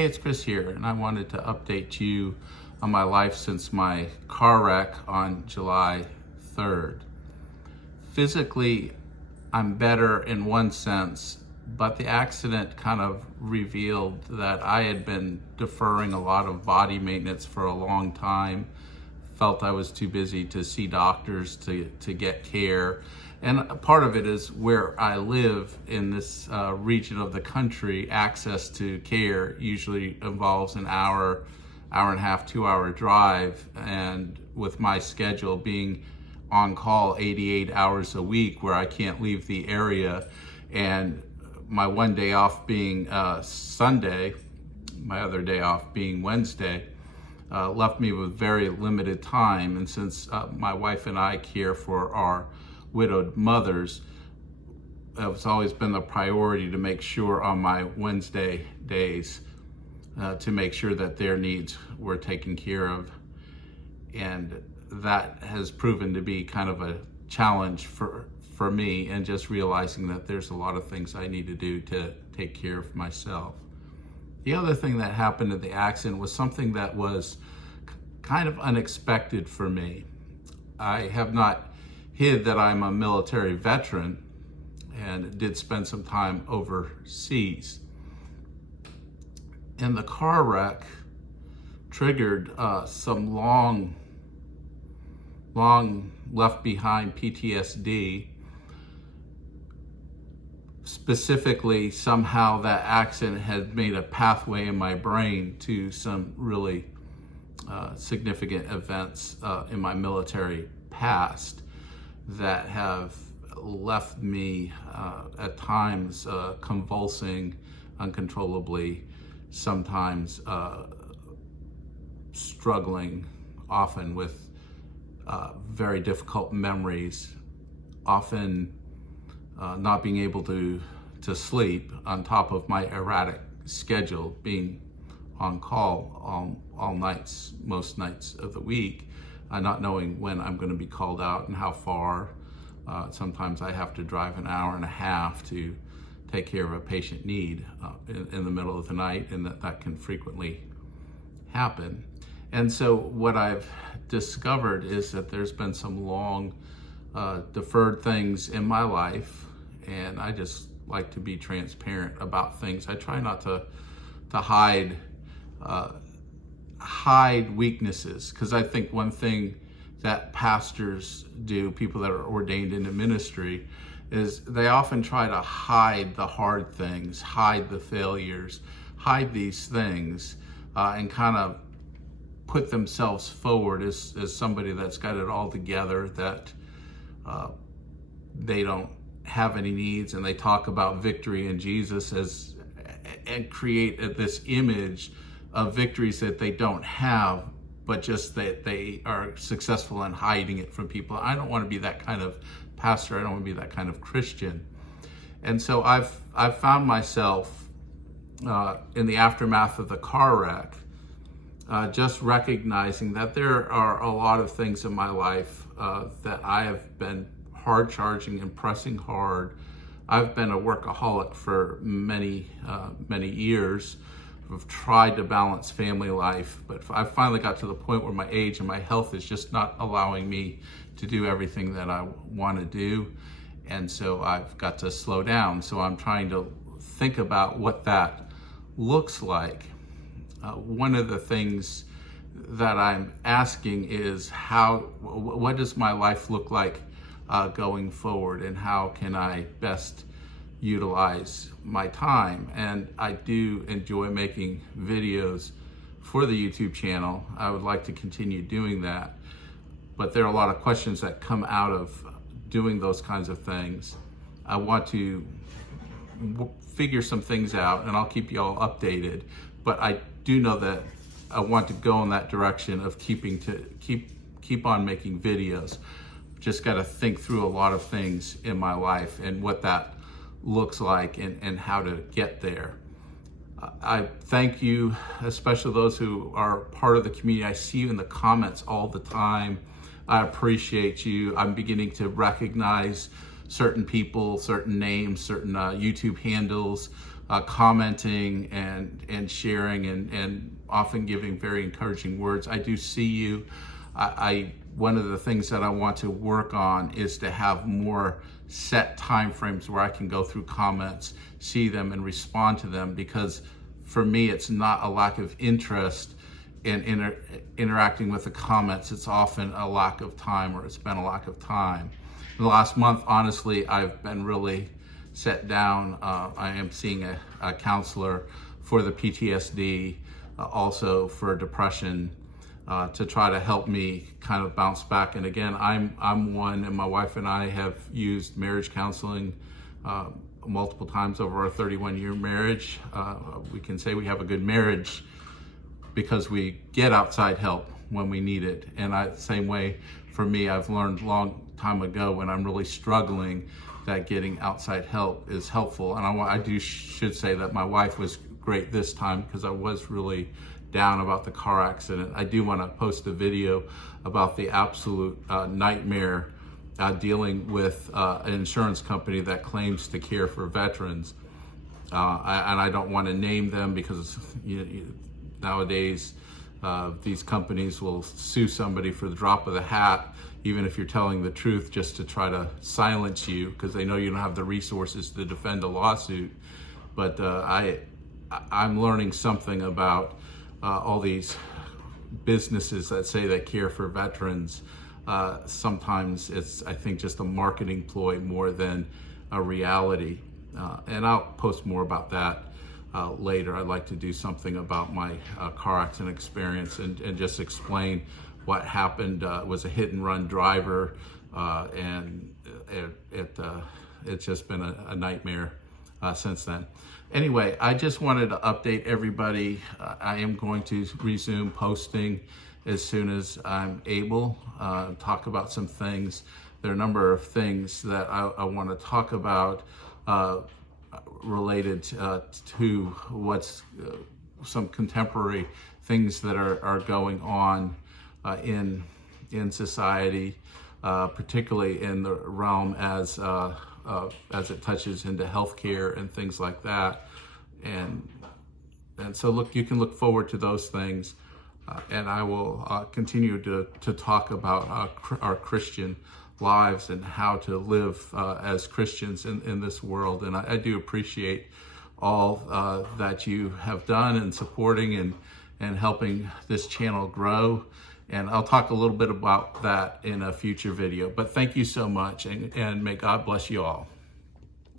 Hey, it's Chris here, and I wanted to update you on my life since my car wreck on July 3rd. Physically, I'm better in one sense, but the accident kind of revealed that I had been deferring a lot of body maintenance for a long time. Felt I was too busy to see doctors to get care. And part of it is where I live in this region of the country, access to care usually involves an hour and a half, 2-hour drive. And with my schedule being on call 88 hours a week where I can't leave the area, and my one day off being Sunday, my other day off being Wednesday, left me with very limited time. And since my wife and I care for our widowed mothers, it's always been the priority to make sure on my Wednesday days to make sure that their needs were taken care of. And that has proven to be kind of a challenge for me, and just realizing that there's a lot of things I need to do to take care of myself. The other thing that happened in the accident was something that was kind of unexpected for me. I have not hid that I'm a military veteran and did spend some time overseas. And the car wreck triggered some long left behind PTSD. Specifically, somehow that accident had made a pathway in my brain to some really significant events in my military past that have left me at times convulsing uncontrollably, sometimes struggling often with very difficult memories, often not being able to sleep on top of my erratic schedule, being on call all nights, most nights of the week, not knowing when I'm going to be called out and how far. Sometimes I have to drive an hour and a half to take care of a patient need in the middle of the night, and that can frequently happen. And so what I've discovered is that there's been some long deferred things in my life, and I just like to be transparent about things. I try not to hide weaknesses, because I think one thing that pastors do, people that are ordained into ministry, is they often try to hide the hard things, hide the failures, hide these things, and kind of put themselves forward as somebody that's got it all together, that they don't have any needs, and they talk about victory in Jesus and create this image of victories that they don't have, but just that they are successful in hiding it from people. I don't want to be that kind of pastor. I don't want to be that kind of Christian. And so I've found myself in the aftermath of the car wreck, just recognizing that there are a lot of things in my life that I have been hard charging and pressing hard. I've been a workaholic for many years. I've tried to balance family life, but I finally got to the point where my age and my health is just not allowing me to do everything that I want to do. And so I've got to slow down. So I'm trying to think about what that looks like. One of the things that I'm asking is what does my life look like going forward, and how can I best utilize my time? And I do enjoy making videos for the YouTube channel. I would like to continue doing that, but there are a lot of questions that come out of doing those kinds of things. I want to figure some things out, and I'll keep you all updated, but I do know that I want to go in that direction of keep on making videos. Just got to think through a lot of things in my life and what that looks like and how to get there. I thank you, especially those who are part of the community. I see you in the comments all the time. I appreciate you. I'm beginning to recognize certain people, certain names, certain YouTube handles commenting and sharing and often giving very encouraging words. I do see you. One of the things that I want to work on is to have more set time frames where I can go through comments, see them, and respond to them, because for me, it's not a lack of interest in interacting with the comments. It's often a lack of time, or it's been a lack of time. In the last month, honestly, I've been really set down. I am seeing a counselor for the PTSD, also for depression, to try to help me kind of bounce back. And again, I'm one, and my wife and I have used marriage counseling multiple times over our 31-year marriage. We can say we have a good marriage because we get outside help when we need it. And same way for me, I've learned a long time ago, when I'm really struggling, that getting outside help is helpful. And should say that my wife was great this time, because I was really down about the car accident. I do want to post a video about the absolute nightmare dealing with an insurance company that claims to care for veterans. And I don't want to name them, because nowadays these companies will sue somebody for the drop of the hat, even if you're telling the truth, just to try to silence you, because they know you don't have the resources to defend a lawsuit. But I'm learning something about all these businesses that say they care for veterans. Sometimes it's, I think, just a marketing ploy more than a reality. And I'll post more about that later. I'd like to do something about my car accident experience and just explain what happened. It was a hit and run driver, and it's just been a nightmare since then. Anyway, I just wanted to update everybody. I am going to resume posting as soon as I'm able, talk about some things. There are a number of things that I want to talk about related to what's some contemporary things that are going on in society, particularly in the realm as it touches into healthcare and things like that. And so look, you can look forward to those things. And I will continue to talk about our Christian lives and how to live as Christians in this world. And I do appreciate all that you have done in supporting and helping this channel grow. And I'll talk a little bit about that in a future video. But thank you so much, and may God bless you all.